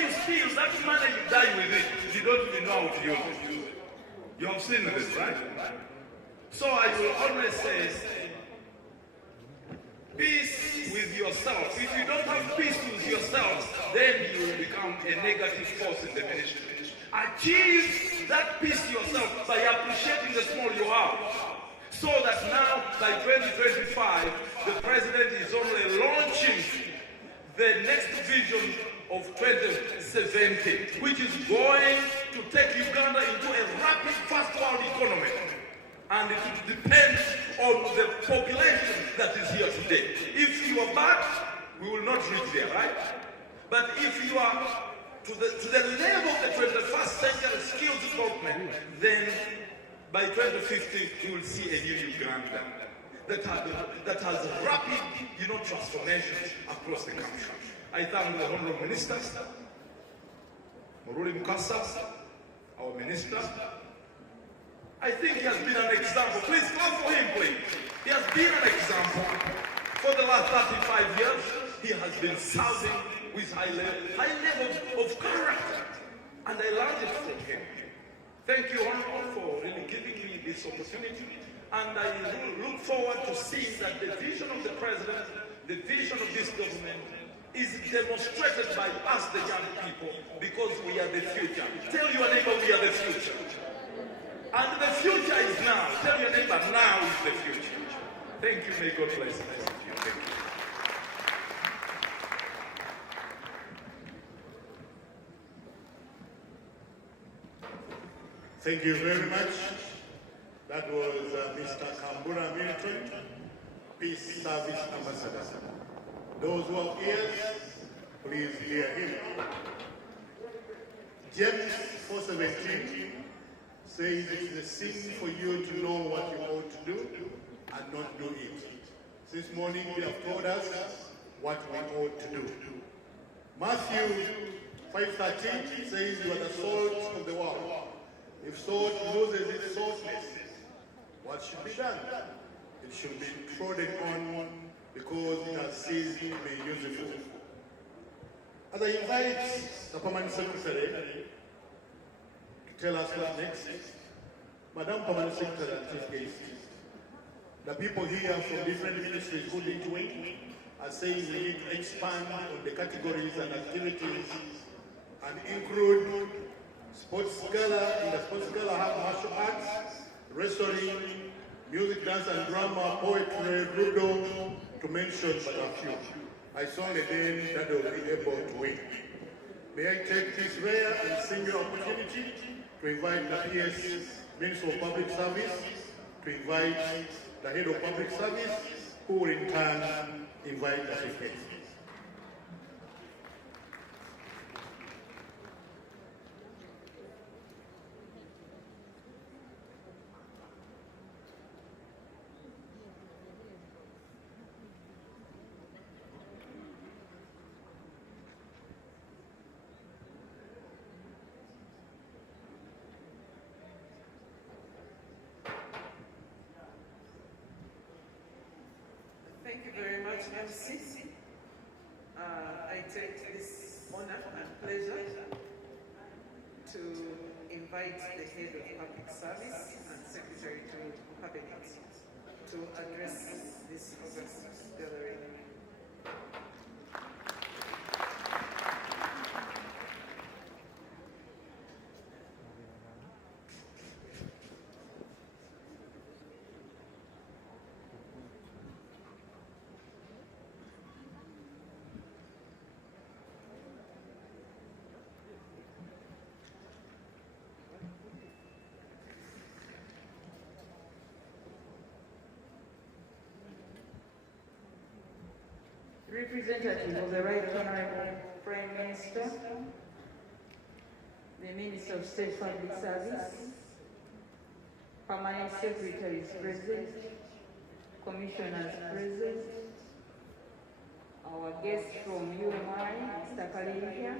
you steal, that money you die with it. You don't even know how to use it. You have seen this, right? So I will always say, peace with yourself. If you don't have peace with yourself, then you will become a negative force in the ministry. Achieve that peace yourself by appreciating the small you have. So that now, by 2025, the president is only launching the next vision of 2070, which is going to take Uganda into a rapid, fast world economy. And it depends on the population that is here today. If you are bad, we will not reach there, right? But if you are to the level of the 21st century skills development, then by 2050, you will see a new Uganda that has rapid, transformations across the country. I thank the Honorable Minister, Muruli Mukasa, our Minister. I think he has been an example. Please clap for him, please. He has been an example. For the last 35 years, he has been serving with high level of character. And I learned it from him. Thank you, Honorable, for really giving me this opportunity. And I look forward to seeing that the vision of the President, the vision of this government, is demonstrated by us, the young people, because we are the future. Tell your neighbor we are the future. And the future is now. Tell your neighbor, now is the future. Thank you. May God bless you. Thank you. Thank you very much. That was Mr. Kambura Milton, Peace Service Ambassador. Those who have ears, please hear him. James 4:17 says it's the sin for you to know what you ought to do and not do it. This morning they have told us what we ought to do. Matthew 5:13 says you are the salt of the world. If salt loses its saltness, what should be done? It should be trodden on because it has ceased to be useful. As I invite the Permanent Secretary to tell us what next, Madam Permanent Secretary and Chief Guest, the people here from different ministries who need to win are saying we need to expand on the categories and activities and include sports gala. In the sports gala have martial arts, wrestling, music, dance and drama, poetry, judo, to mention but a few. I saw again that they will be able to win. May I take this rare and singular opportunity to invite the PS Minister of Public Service, to invite the Head of Public Service, who will in turn invite the Chief Guest. Thank you very much, MC. I take this honor and pleasure to invite the Head of Public Service and Secretary to Cabinet to address this August gathering. Representative of the Right Honorable Prime Minister, the Minister of State Public Service, Permanent Secretaries present, Commissioners present, our guests from UMI, Mr. Kalinja,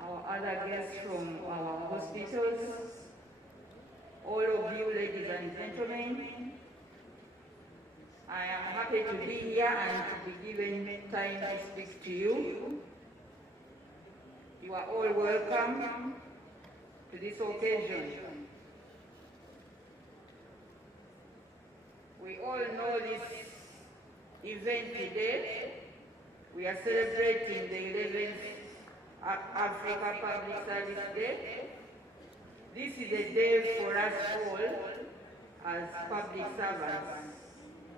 our other guests from our hospitals, all of you ladies and gentlemen, I am happy to be here and to be given time to speak to you. welcome to this occasion. We all know this event today. We are celebrating the 11th Africa Public Service Day. This is a day for us all as public servants,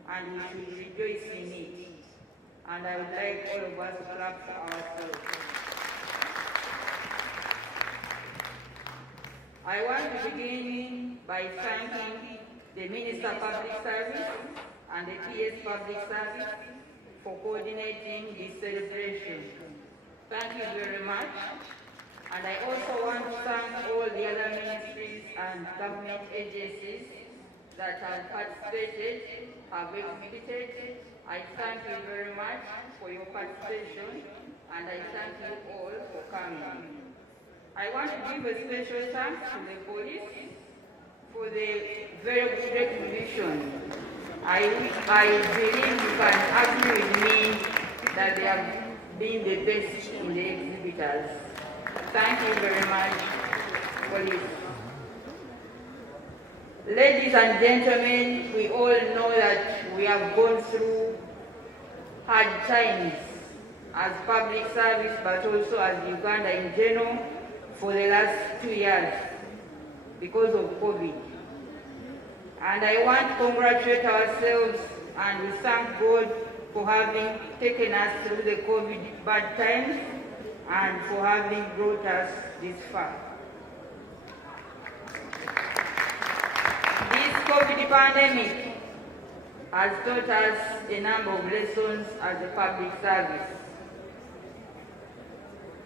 and we should rejoice in it. And I would like all of us to clap for ourselves. I want to begin by thanking the Minister of Public Service and the PS Public Service for coordinating this celebration. Thank you very much. And I also want to thank all the other ministries and government agencies that have participated, have exhibited. I thank you very much for your participation, and I thank you all for coming. I want to give a special thanks to the police for the very good recognition. I believe you can agree with me that they have been the best in the exhibitors. Thank you very much, police. Ladies and gentlemen, we all know that we have gone through hard times as public service, but also as Uganda in general for the last 2 years because of COVID. And I want to congratulate ourselves and we thank God for having taken us through the COVID bad times and for having brought us this far. This COVID pandemic has taught us a number of lessons as a public service.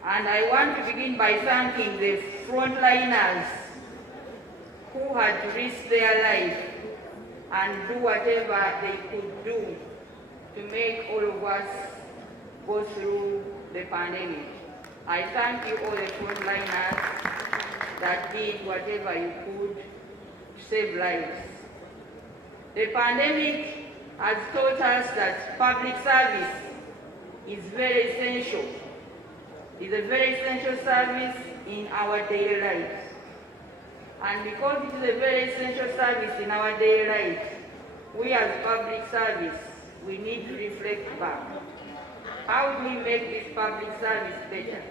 And I want to begin by thanking the frontliners who had to risk their life and do whatever they could do to make all of us go through the pandemic. I thank you all the frontliners that did whatever you could to save lives. The pandemic has taught us that public service is very essential. It's a very essential service in our daily lives. And because it is a very essential service in our daily lives, we as public service, we need to reflect back. How do we make this public service better?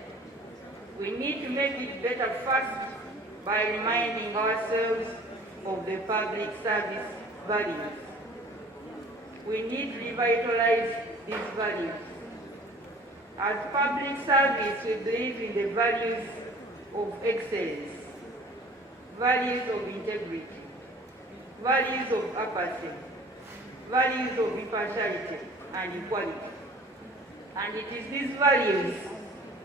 We need to make it better first by reminding ourselves of the public service values. We need to revitalize these values. As public service, we believe in the values of excellence, values of integrity, values of apathy, values of impartiality and equality. And it is these values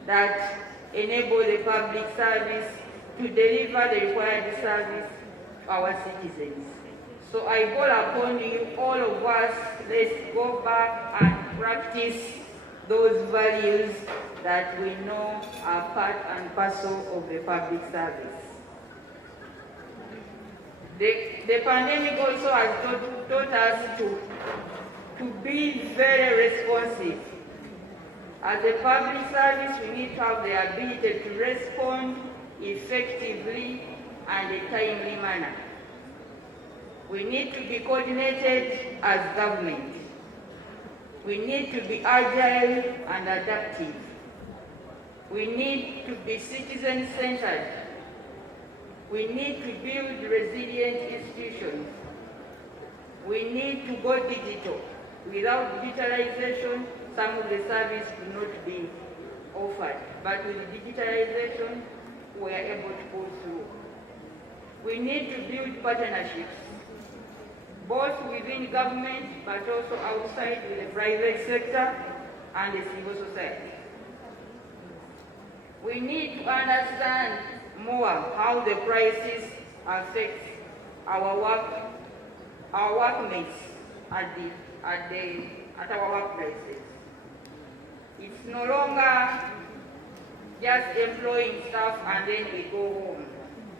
that enable the public service to deliver the required service to our citizens. So I call upon you, all of us, let's go back and practice those values that we know are part and parcel of the public service. The pandemic also has taught us to be very responsive. As a public service, we need to have the ability to respond effectively and in a timely manner. We need to be coordinated as government. We need to be agile and adaptive. We need to be citizen-centered. We need to build resilient institutions. We need to go digital. Without digitalization, some of the service will not be offered. But with digitalization, we are able to go through. We need to build partnerships, both within government but also outside with the private sector and the civil society. We need to understand more how the crisis affects our workmates at our workplaces. It's no longer just employing staff and then we go home,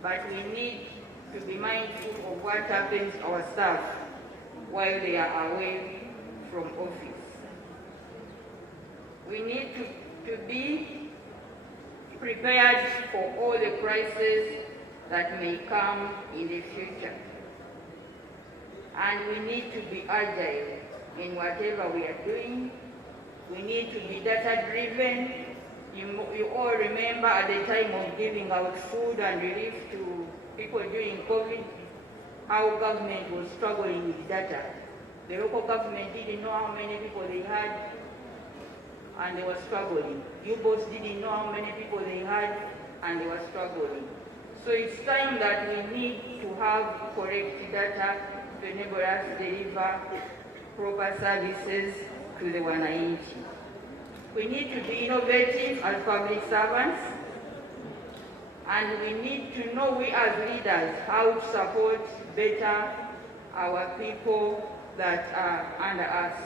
but we need to be mindful of what happens to our staff while they are away from office. We need to prepared for all the crises that may come in the future. And we need to be agile in whatever we are doing. We need to be data-driven. You all remember at the time of giving out food and relief to people during COVID, how government was struggling with data. The local government didn't know how many people they had, and they were struggling. You both didn't know how many people they had, and they were struggling. So it's time that we need to have correct data to enable us to deliver proper services to the wananchi. We need to be innovative as public servants, and we need to know, we as leaders, how to support better our people that are under us.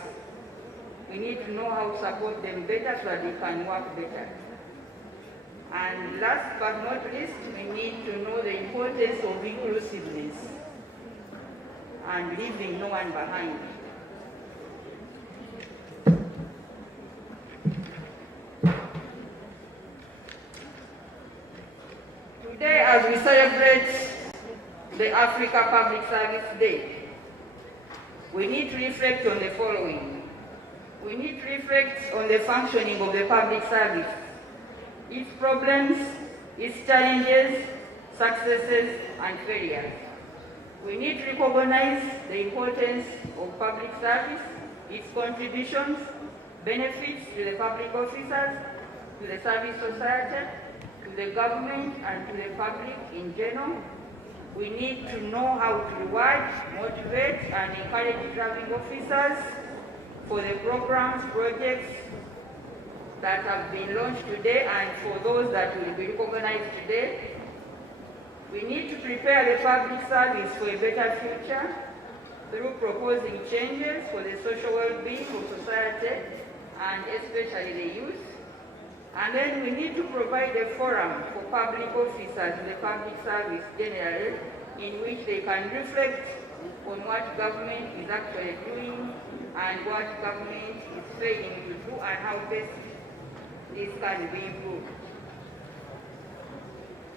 We need to know how to support them better so that they can work better. And last but not least, we need to know the importance of inclusiveness and leaving no one behind. Today, as we celebrate the Africa Public Service Day, we need to reflect on the following. We need to reflect on the functioning of the public service, its problems, its challenges, successes, and failures. We need to recognize the importance of public service, its contributions, benefits to the public officers, to the service society, to the government, and to the public in general. We need to know how to reward, motivate, and encourage serving officers for the programs, projects that have been launched today, and for those that will be recognized today. We need to prepare the public service for a better future through proposing changes for the social well-being of society, and especially the youth. And then we need to provide a forum for public officers in the public service generally, in which they can reflect on what government is actually doing and what government is failing to do, and how best this can be improved.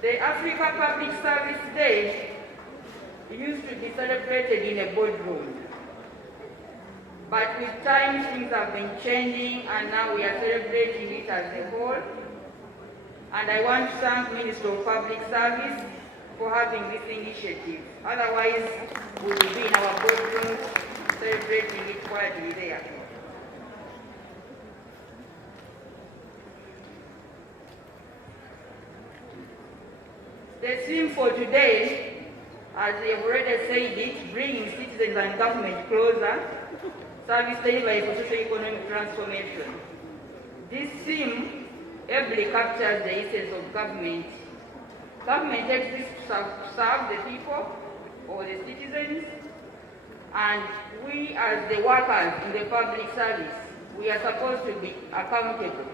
The Africa Public Service Day used to be celebrated in a boardroom. But with time, things have been changing, and now we are celebrating it as a whole. And I want to thank Minister of Public Service for having this initiative. Otherwise, we will be in our boardroom celebrating it quietly there. The theme for today, as they have already said it, bringing citizens and government closer, service delivery for socio-economic transformation. This theme ably captures the essence of government. Government exists to serve the people or the citizens, and we as the workers in the public service, we are supposed to be accountable.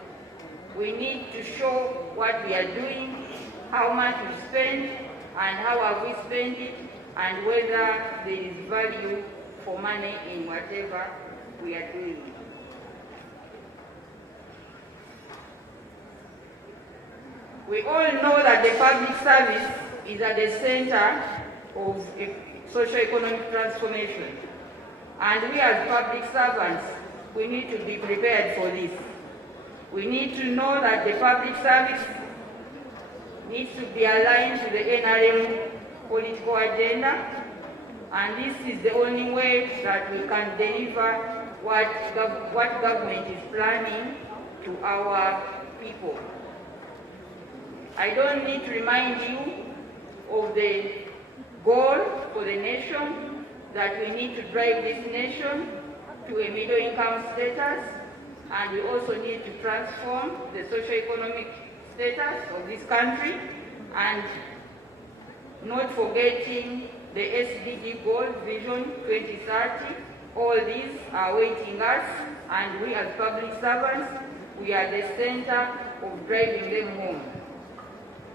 We need to show what we are doing, how much we spend, and how have we spent it, and whether there is value for money in whatever we are doing. We all know that the public service is at the center of socio-economic transformation, and we as public servants, we need to be prepared for this. We need to know that the public service needs to be aligned to the NRM political agenda, and this is the only way that we can deliver what government is planning to our people. I don't need to remind you of the goal for the nation, that we need to drive this nation to a middle-income status, and we also need to transform the socio-economic status of this country, and not forgetting the SDG goal, Vision 2030. All these are waiting us, and we as public servants, we are the center of driving them home.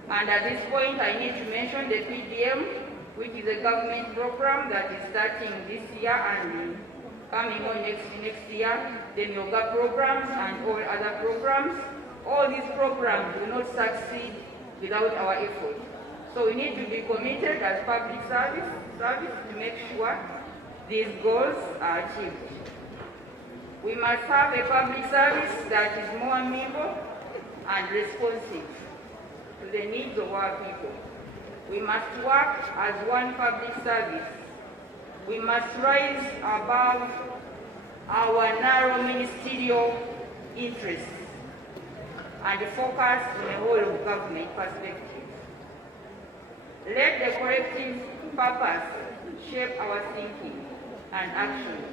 And at this point, I need to mention the PDM, which is a government program that is starting this year and coming on next year, the NYOGA programs and all other programs. all these programs will not succeed without our effort. So we need to be committed as public service to make sure these goals are achieved. We must have a public service that is more amenable and responsive to the needs of our people. We must work as one public service. We must rise above our narrow ministerial interests and focus on a whole of government perspective. Let the collective purpose shape our thinking and actions.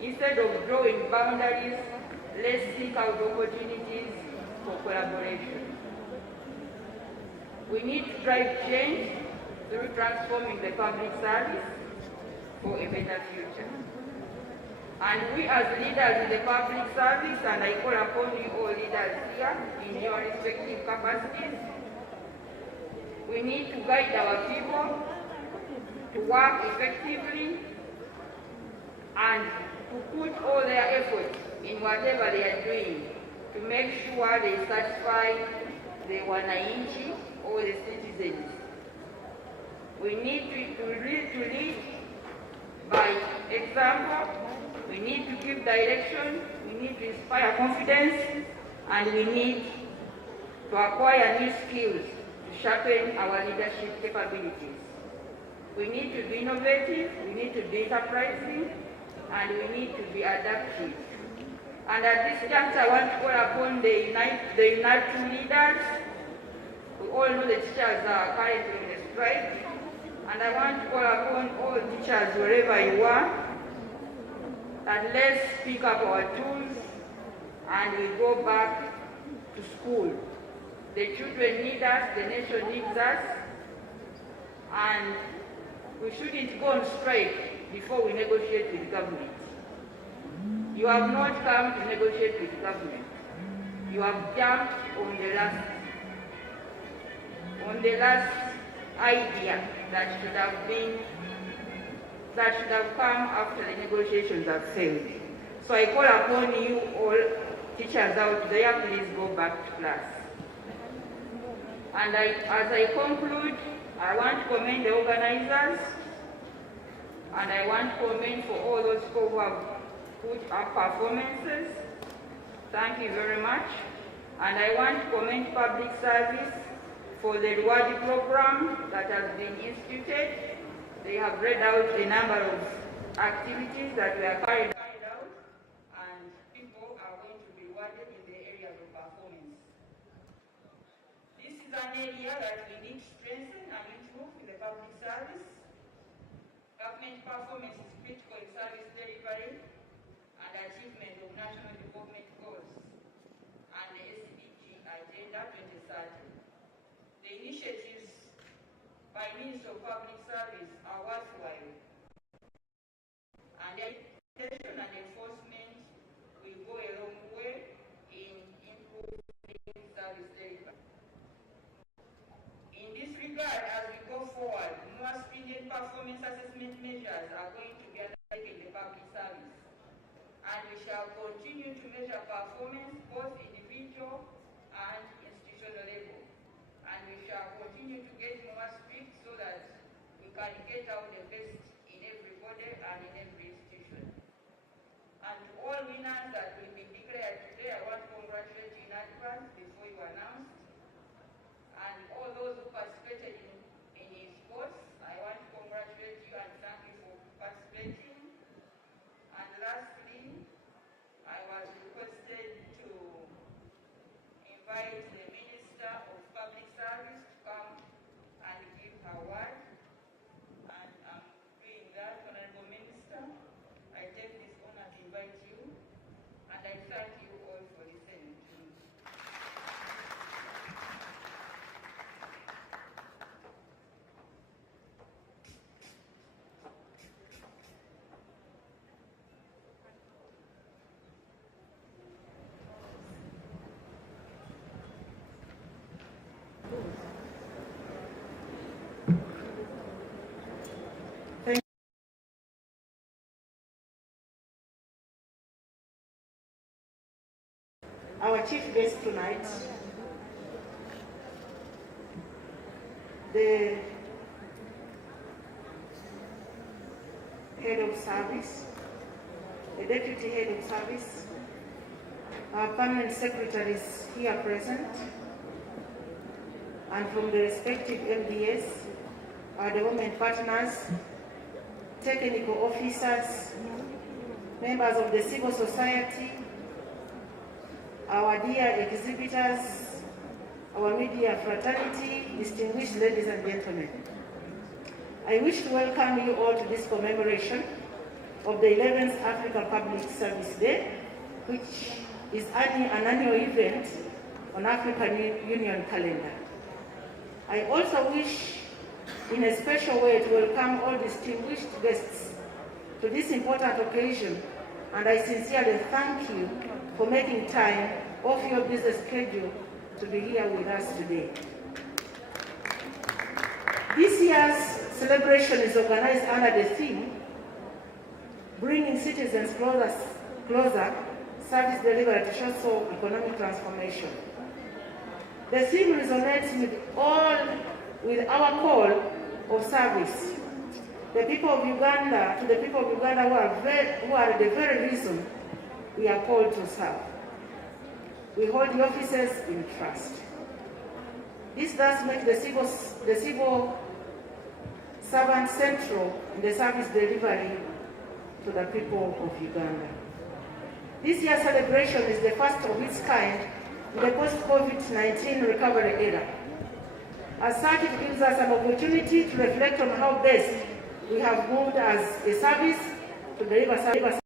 Instead of drawing boundaries, let's seek out opportunities for collaboration. We need to drive change through transforming the public service for a better future. And we as leaders in the public service, and I call upon you all leaders here in your respective capacities, we need to guide our people to work effectively and to put all their efforts in whatever they are doing to make sure they satisfy the wananchi or the citizens. We need to lead by example. We need to give direction. We need to inspire confidence, and we need to acquire new skills to sharpen our leadership capabilities. We need to be innovative. We need to be enterprising, and we need to be adaptive. And at this juncture, I want to call upon the United leaders. We all know the teachers are currently in the strike, and I want to call upon all teachers wherever you are, that let's pick up our tools and we go back to school. The children need us, the nation needs us, and we shouldn't go on strike before we negotiate with government. You have not come to negotiate with government. You have jumped on the last idea that should have come after the negotiations have failed. So I call upon you all teachers out there, please go back to class. And as I conclude, I want to commend the organizers, and I want to commend for all those people who have put up performances. Thank you very much. And I want to commend public service for the reward program that has been instituted. They have read out a number of activities that were carried out, and people are going to be rewarded in the area of performance. This is an area that we need to strengthen and improve in the public service. Government performance is critical in service delivery and achievement of national development goals and the SDG Agenda 2030. The initiatives by means of public service are worthwhile, and their implementation and enforcement will go a long way in improving service delivery. In this regard, as we go forward, more stringent performance assessment measures are going to be undertaken in the public service, and we shall continue to measure performance both individual and institutional level, and we shall continue to get more strict so that we can get out the best in everybody and in every institution. And to all winners that will be declared today, I want to congratulate you in advance before you announce. And all those who participated in sports, I want to congratulate you and thank you for participating. And lastly, I was requested to invite the Minister of Public Service to come and give her word. And I'm doing that, Honorable Minister. I take this honor to invite you, and I thank you all for listening to me. chief guest tonight, the head of service, the deputy head of service, our permanent secretaries here present, and from the respective MDS, our development partners, technical officers, members of the civil society, our dear exhibitors, our media fraternity, distinguished ladies and gentlemen. I wish to welcome you all to this commemoration of the 11th African Public Service Day, which is an annual event on African Union calendar. I also wish in a special way to welcome all distinguished guests to this important occasion, and I sincerely thank you for making time off your busy schedule to be here with us today. This year's celebration is organized under the theme, Bringing Citizens Closer, Service Delivery to Socio-Economic Transformation. The theme resonates with our call of service. The people of Uganda, to the people of Uganda who are the very reason we are called to serve. We hold the offices in trust. This does make the civil servant central in the service delivery to the people of Uganda. This year's celebration is the first of its kind in the post-COVID-19 recovery era. As such, it gives us an opportunity to reflect on how best we have moved as a service to deliver service.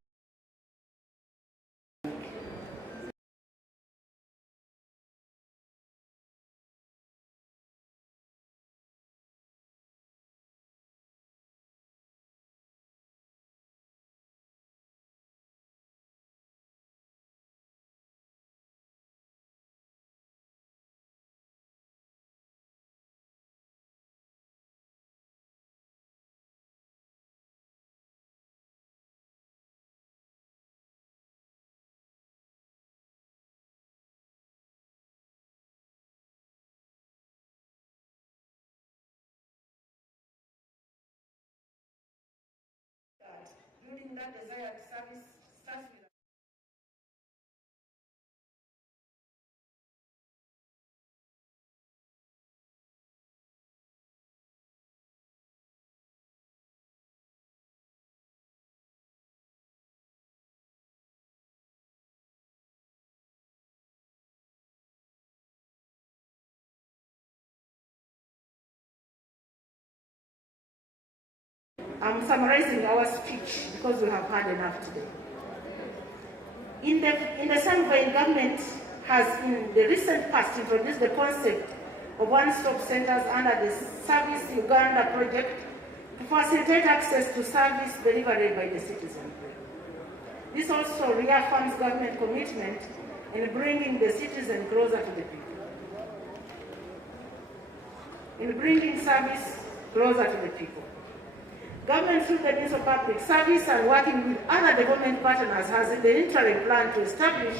During that desired service starts with I'm summarizing our speech because we have had enough today. In the same vein, government has in the recent past introduced the concept of one-stop centers under the Service Uganda project to facilitate access to service delivered by the citizen. This also reaffirms government commitment in bringing the citizen closer to the people. In bringing service closer to the people. Government, through the Ministry of Public Service and working with other development partners, has in the interim plan to establish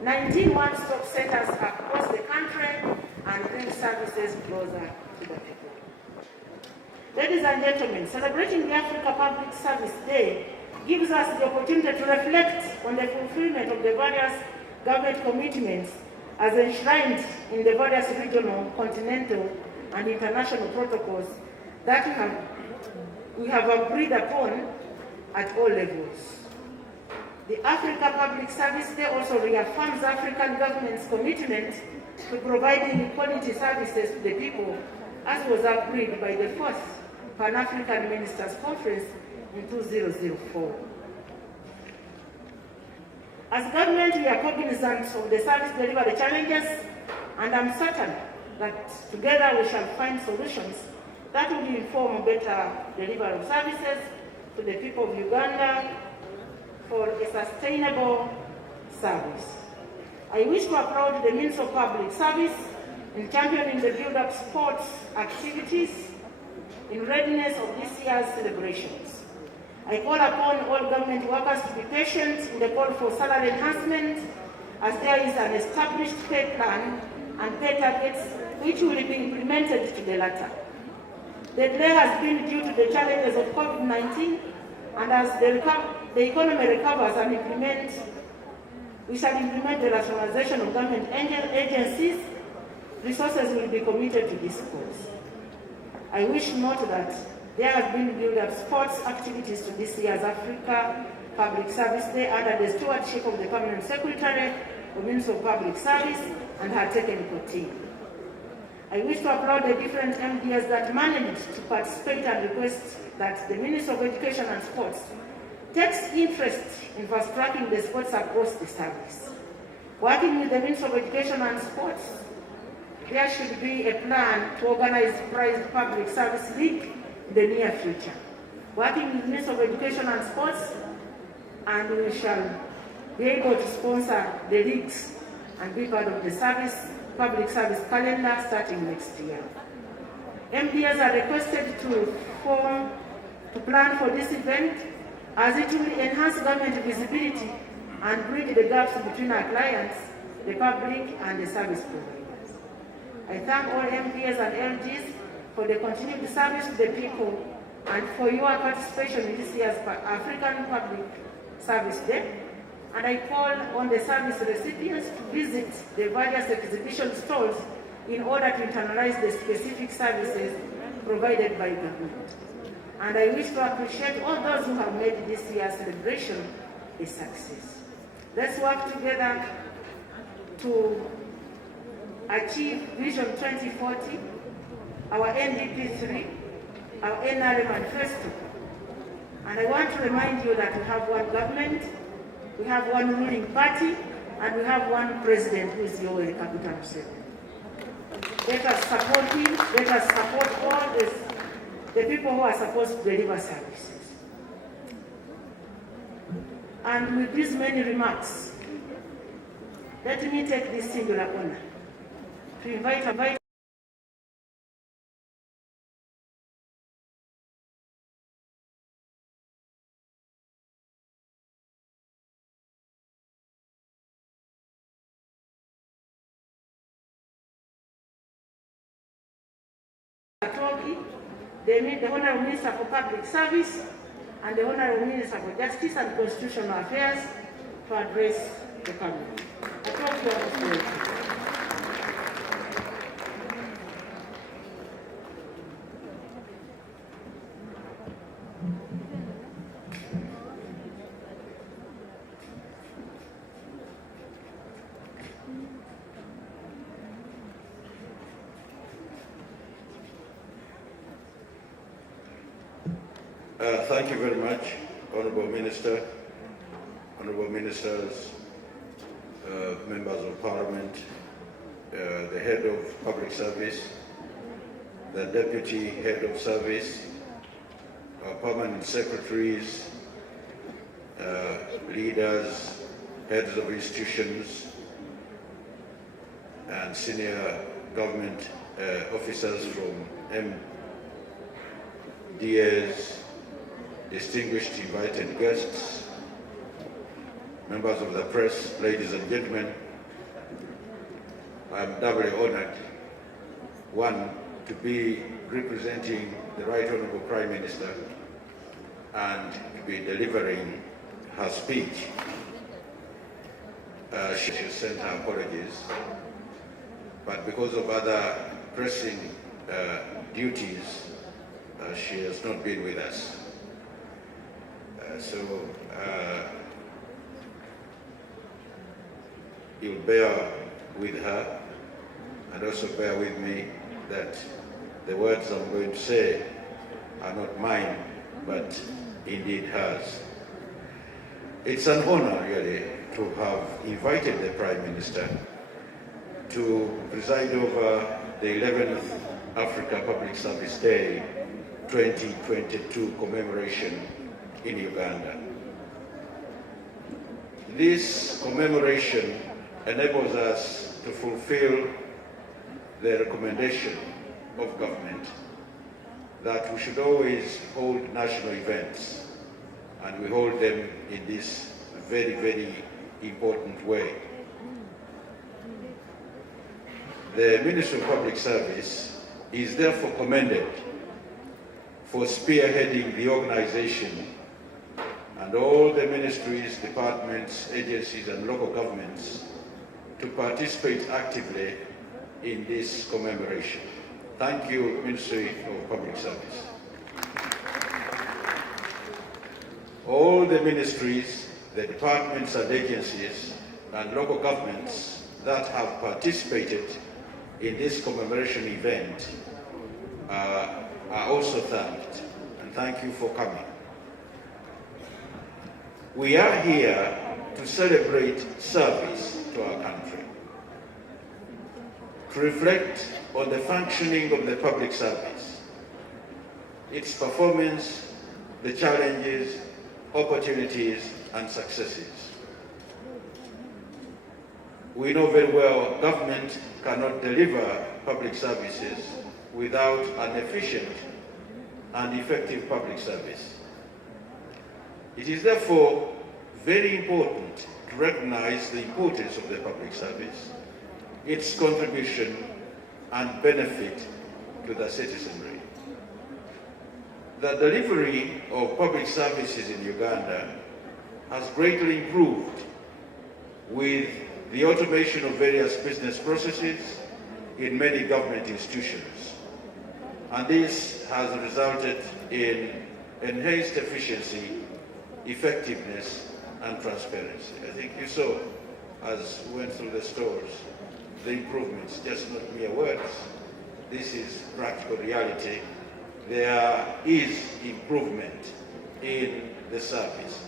19 one-stop centers across the country and bring services closer to the people. Ladies and gentlemen, celebrating the Africa Public Service Day gives us the opportunity to reflect on the fulfillment of the various government commitments as enshrined in the various regional, continental, and international protocols that we have agreed upon at all levels. The Africa Public Service Day also reaffirms African government's commitment to providing quality services to the people, as was agreed by the fourth Pan-African Ministers' Conference in 2004. As government, we are cognizant of the service delivery challenges, and I'm certain that together we shall find solutions that will inform better delivery of services to the people of Uganda for a sustainable service. I wish to applaud the Ministry of Public Service in championing the build-up sports activities in readiness of this year's celebrations. I call upon all government workers to be patient in the call for salary enhancement as there is an established pay plan and pay targets which will be implemented to the latter. The delay has been due to the challenges of COVID-19, and as the economy recovers and we shall implement the rationalization of government agencies, resources will be committed to this cause. I wish to note that there has been build-up sports activities to this year's Africa Public Service Day under the stewardship of the Permanent Secretary of Ministry of Public Service and her technical team. I wish to applaud the different MDs that managed to participate and request that the Ministry of Education and Sports takes interest in fast-tracking the sports across the service. Working with the Ministry of Education and Sports, there should be a plan to organize prized public service league in the near future. Working with the Ministry of Education and Sports, and we shall be able to sponsor the leagues and be part of the public service calendar starting next year. MDs are requested to plan for this event, as it will enhance government visibility and bridge the gaps between our clients, the public, and the service providers. I thank all MPs and LGs for the continued service to the people and for your participation in this year's African Public Service Day. And I call on the service recipients to visit the various exhibition stalls in order to internalize the specific services provided by government. And I wish to appreciate all those who have made this year's celebration a success. Let's work together to achieve Vision 2040, our NDP 3, our NRM manifesto. And I want to remind you that we have one government, we have one ruling party, and we have one president who is Leone Capital Museveni. Let us support him, let us support all the people who are supposed to deliver services. And with these many remarks, let me take this singular honor to invite the Honorable Minister for Public Service and the Honorable Minister for Justice and Constitutional Affairs to address the Cabinet. I talk to you. Thank you very much, Honourable Minister, Honourable Ministers, Members of Parliament, the Head of Public Service, the Deputy Head of Service, our Permanent Secretaries, leaders, heads of institutions, and senior government officers from MDAs, distinguished invited guests, members of the press, ladies and gentlemen. I'm doubly honored, one, to be representing the Right Honourable Prime Minister and to be delivering her speech. She sent her apologies, but because of other pressing duties, she has not been with us. So you'll bear with her and also bear with me that the words I'm going to say are not mine, but indeed hers. It's an honor, really, to have invited the Prime Minister to preside over the 11th Africa Public Service Day 2022 commemoration in Uganda. This commemoration enables us to fulfill the recommendation of government that we should always hold national events, and we hold them in this very, very important way. The Ministry of Public Service is therefore commended for spearheading the organization and all the ministries, departments, agencies, and local governments to participate actively in this commemoration. Thank you, Ministry of Public Service. All the ministries, the departments and agencies, and local governments that have participated in this commemoration event are also thanked, and thank you for coming. We are here to celebrate service to our country, to reflect on the functioning of the public service, its performance, the challenges, opportunities, and successes. We know very well government cannot deliver public services without an efficient and effective public service. It is therefore very important to recognize the importance of the public service, its contribution and benefit to the citizenry. The delivery of public services in Uganda has greatly improved with the automation of various business processes in many government institutions. And this has resulted in enhanced efficiency, effectiveness, and transparency. I think you saw, as we went through the stores, the improvements, just not mere words. This is practical reality. There is improvement in the service,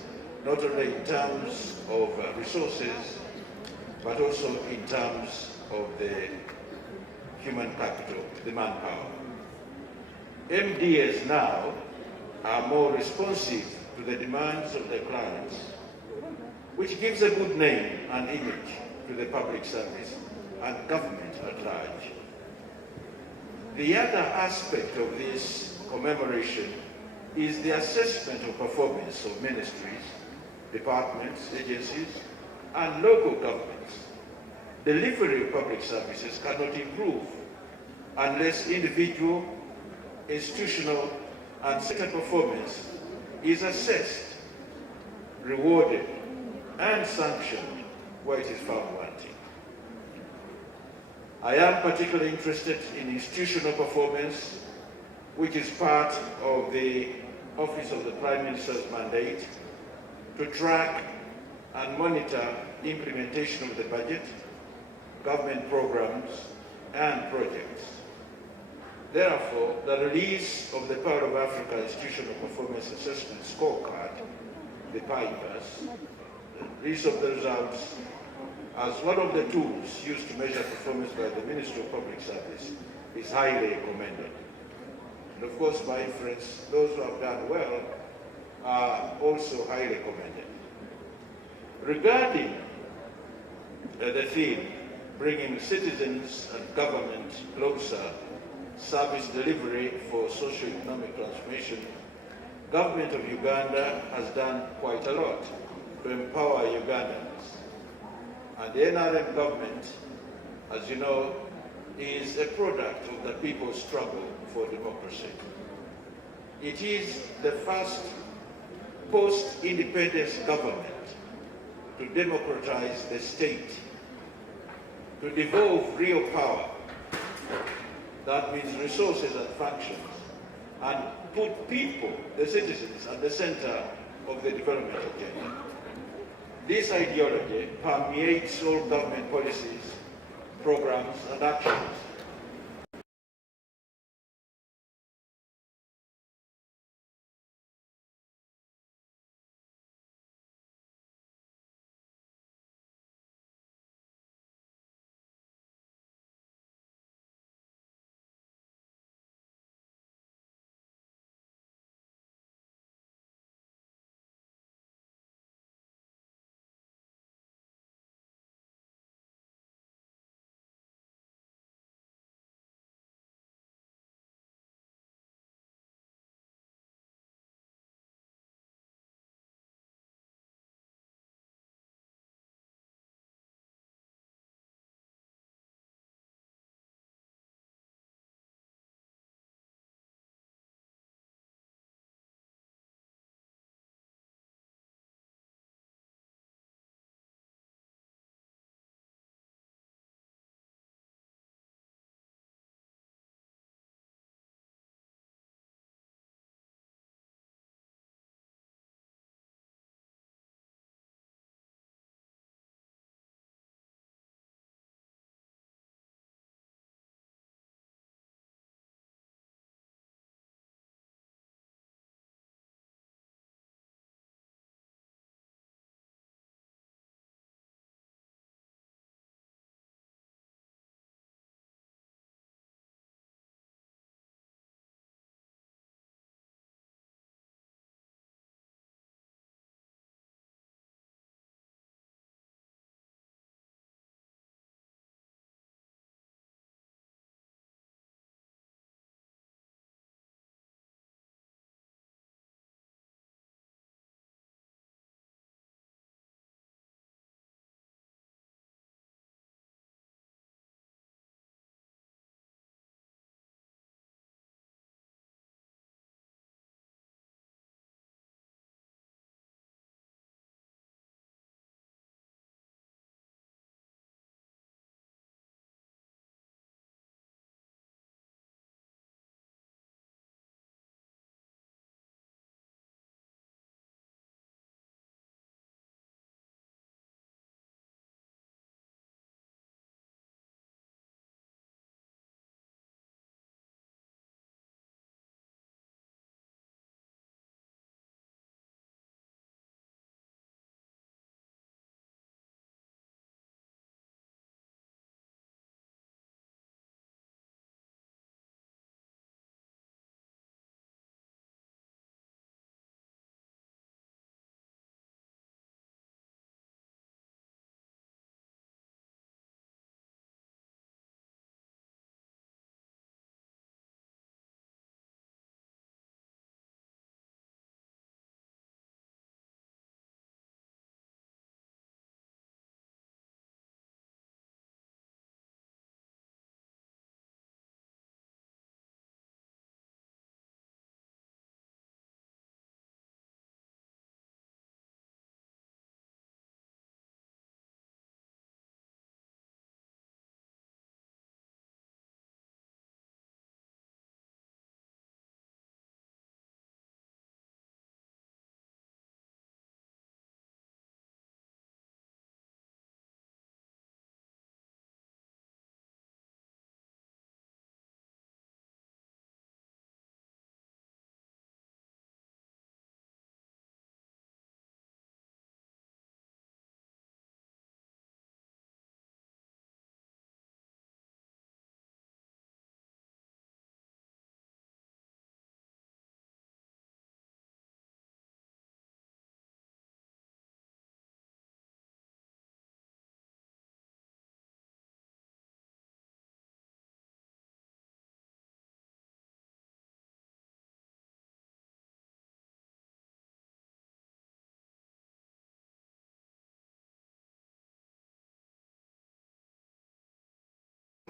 not only in terms of resources, but also in terms of the human capital, the manpower. MDs now are more responsive to the demands of their clients, which gives a good name and image to the public service and government at large. The other aspect of this commemoration is the assessment of performance of ministries, departments, agencies, and local governments. Delivery of public services cannot improve unless individual, institutional, and sector performance is assessed, rewarded, and sanctioned where it is found wanting. I am particularly interested in institutional performance, which is part of the Office of the Prime Minister's mandate to track and monitor implementation of the budget, government programs, and projects. Therefore, the release of the Power of Africa Institutional Performance Assessment Scorecard, the PIPAS, the release of the results as one of the tools used to measure performance by the Ministry of Public Service is highly commended. And of course, by inference, those who have done well are also highly commended. Regarding the theme, bringing citizens and government closer, service delivery for socio-economic transformation, government of Uganda has done quite a lot to empower Ugandans. And the NRM government, as you know, is a product of the people's struggle for democracy. It is the first post-independence government to democratize the state, to devolve real power, that means resources and functions, and put people, the citizens, at the center of the development agenda. This ideology permeates all government policies, programs, and actions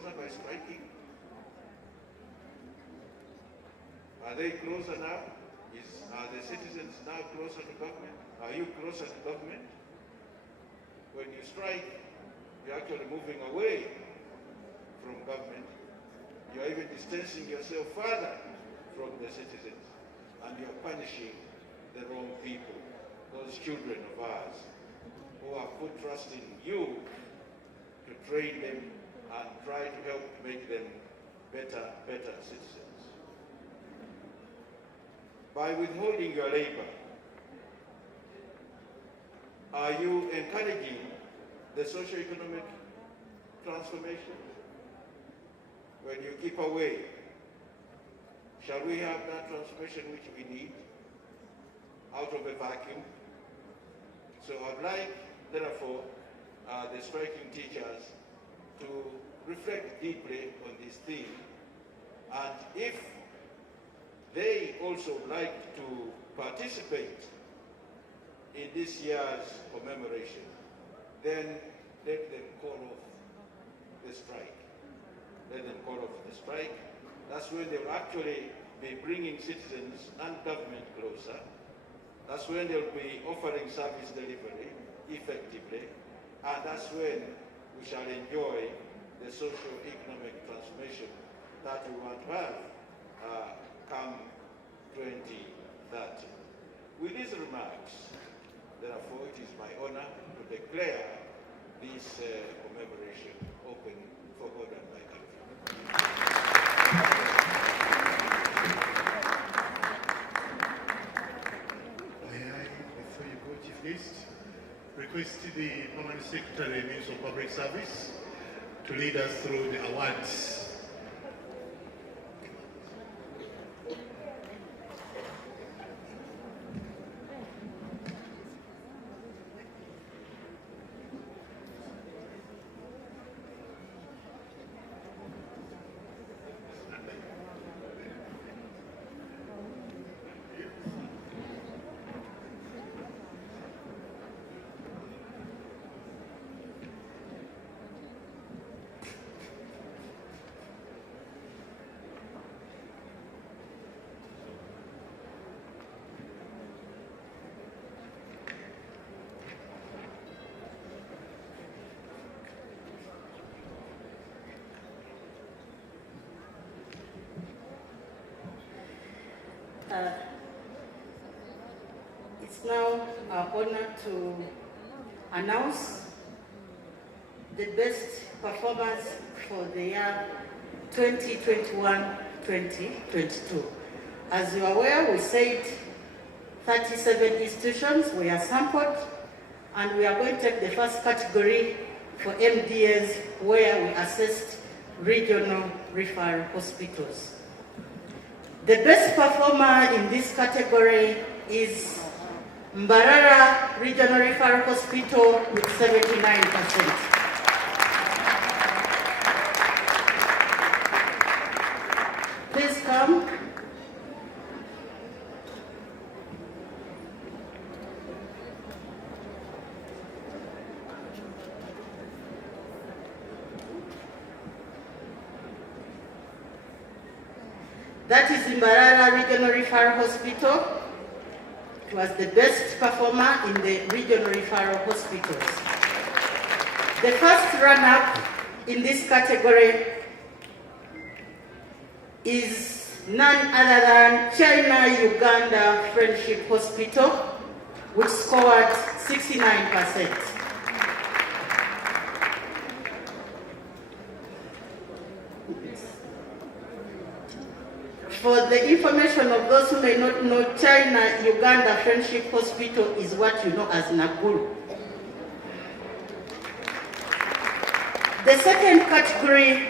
closer by striking? Are they closer now? Are the citizens now closer to government? Are you closer to government? When you strike, you're actually moving away from government. You're even distancing yourself further from the citizens, and you're punishing the wrong people, those children of ours who have put trust in you to train them and try to help make them better citizens. By withholding your labor, are you encouraging the socio-economic transformation? When you keep away, shall we have that transformation which we need out of a vacuum? So I'd like, therefore, the striking teachers to reflect deeply on this theme, and if they also like to participate in this year's commemoration, then let them call off the strike. Let them call off the strike. That's when they'll actually be bringing citizens and government closer. That's when they'll be offering service delivery effectively. And that's when we shall enjoy the socio-economic transformation that we want to have come 2030. With these remarks, therefore, it is my honor to declare this commemoration open for God and my country. May I, before you go, Chief Guest, request the Permanent Secretary, Minister of Public Service, to lead us through the awards. It's now our honor to announce the best performance for the year 2021-2022. As you are aware, we said 37 institutions were sampled, and we are going to take the first category for MDAs, where we assessed regional referral hospitals. The best performer in this category is Mbarara Regional Referral Hospital with 79%. Please come. That is Mbarara Regional Referral Hospital. It was the best performer in the regional referral hospitals. The first runner-up in this category is none other than China-Uganda Friendship Hospital, which scored 69%. For the information of those who may not know, China-Uganda Friendship Hospital is what you know as Nakuru. The second category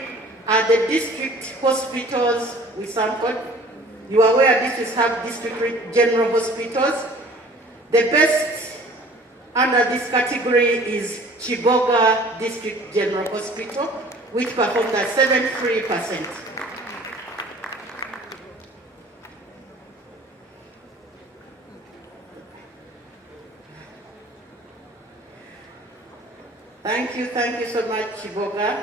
are the district hospitals we sampled. You are aware districts have district general hospitals. The best under this category is Chiboga District General Hospital, which performed at 73%. Thank you so much, Chiboga.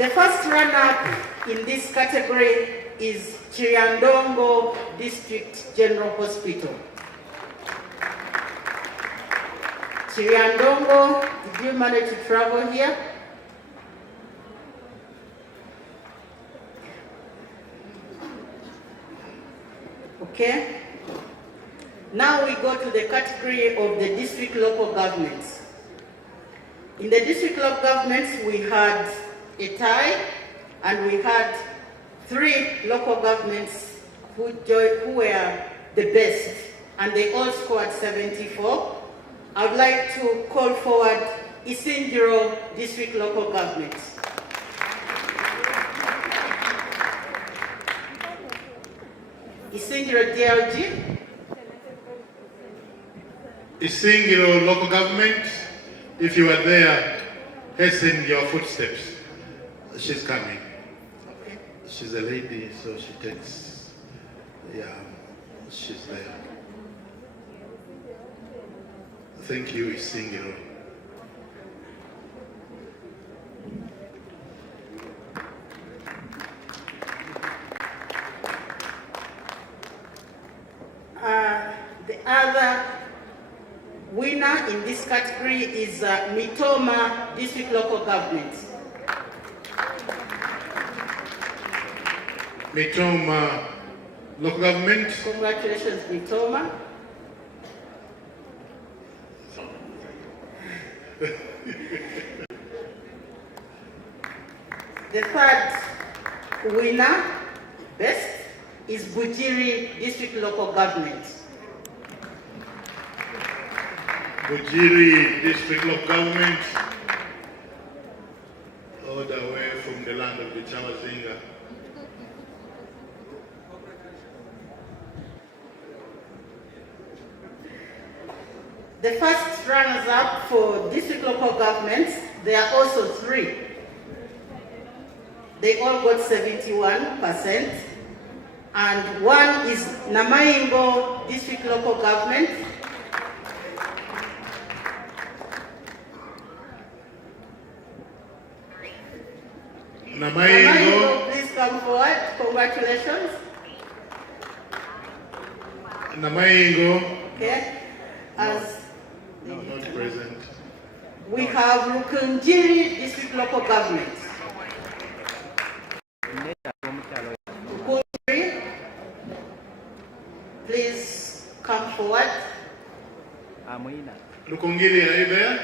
The first runner-up in this category is Chiriandongo District General Hospital. Chiriandongo, did you manage to travel here? Okay. Now we go to the category of the district local governments. In the district local governments, we had a tie, and we had 3 local governments who were the best, and they all scored 74. I would like to call forward Isingiro district local government. Isingiro DLG. Isingiro local government, if you are there, hasten your footsteps. She's coming. Okay. She's a lady, so she takes, yeah, she's there. Thank you, Isingiro. The other winner in this category is Mitoma District Local Government. Mitoma local government. Congratulations, Mitoma. The third winner, best, is Bujiri District Local Government. Bujiri District Local Government, all the way from the land of the Chamazinga. The first runners-up for district local governments, there are also 3. They all got 71%. And one is Namaingo District Local Government. Namaingo, please come forward. Congratulations. Namaingo. Okay. As Not present. we have Rukunjiri District Local Government. Rukunjiri, please come forward. Lukungiri, are you there?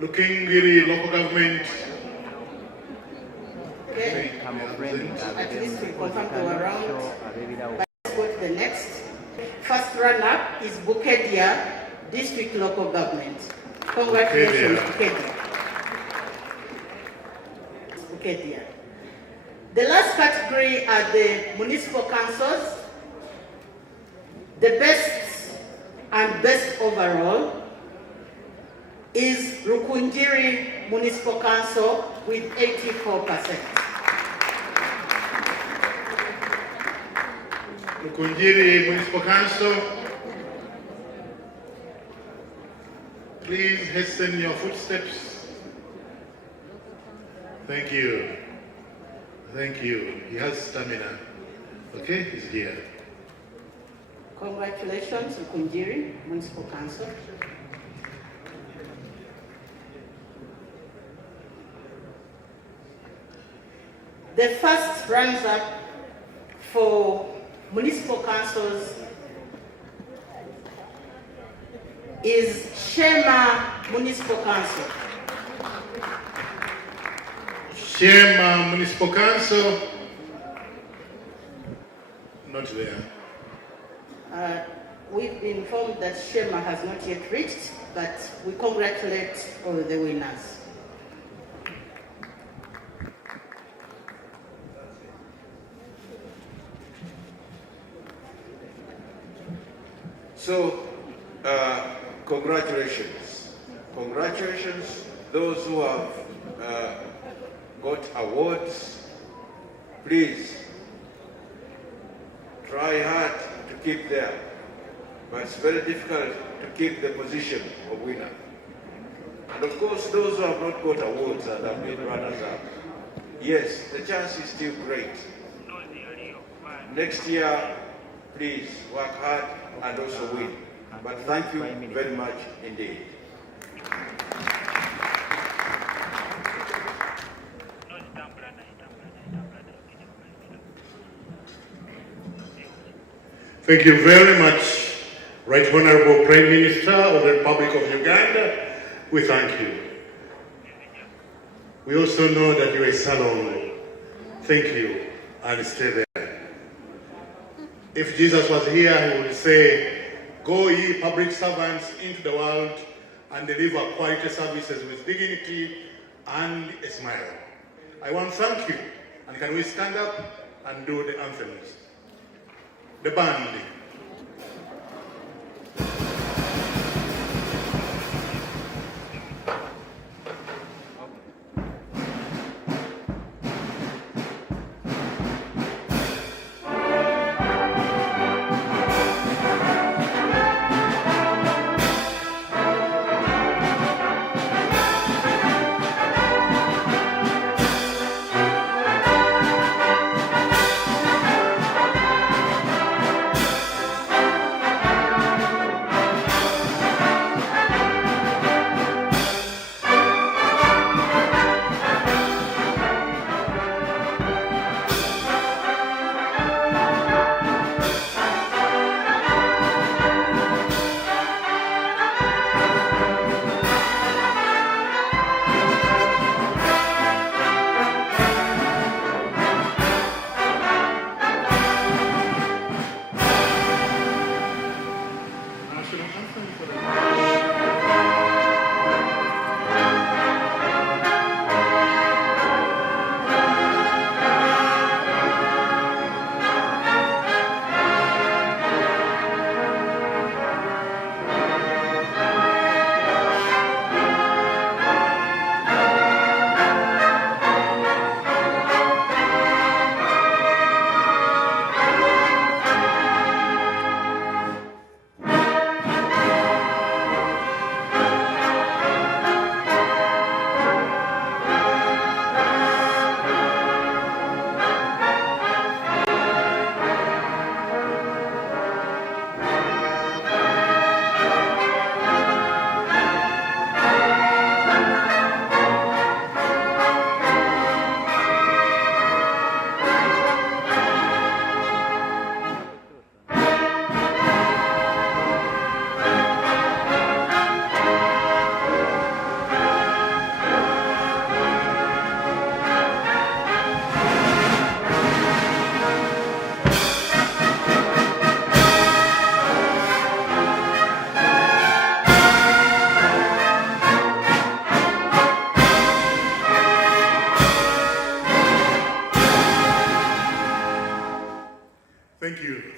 Lukungiri local government. Okay. At least we confirm they were around. But let's go to the next. First runner-up is Bukedia District Local Government. Congratulations, Bukedia. Bukedia. The last category are the municipal councils. The best and best overall is Rukunjiri Municipal Council with 84%. Rukunjiri Municipal Council, please hasten your footsteps. Thank you. Thank you. He has stamina. Okay, he's here. Congratulations, Rukunjiri Municipal Council. The first runners-up for municipal councils is Shema Municipal Council. Shema Municipal Council, not there. We've been informed that Shema has not yet reached, but we congratulate all the winners. So, congratulations. Congratulations, those who have got awards. Please, try hard to keep there. But it's very difficult to keep the position of winner. And of course, those who have not got awards and have been runners-up, yes, the chance is still great. Next year, please work hard and also win. But thank you very much indeed. Thank you very much, Right Honorable Prime Minister of the Republic of Uganda. We thank you. We also know that you're a salon. Thank you, and stay there. If Jesus was here, he would say, "Go ye public servants into the world and deliver quality services with dignity and a smile." I want to thank you, and can we stand up and do the anthems? The band.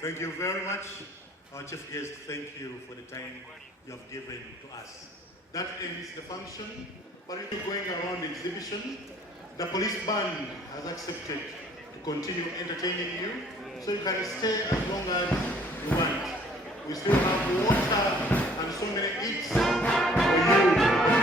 Thank you very much. Our chief guest, thank you for the time you have given to us. That ends the function. But if you're going around the exhibition, the police band has accepted to continue entertaining you, so you can stay as long as you want. We still have water and so many eats for you.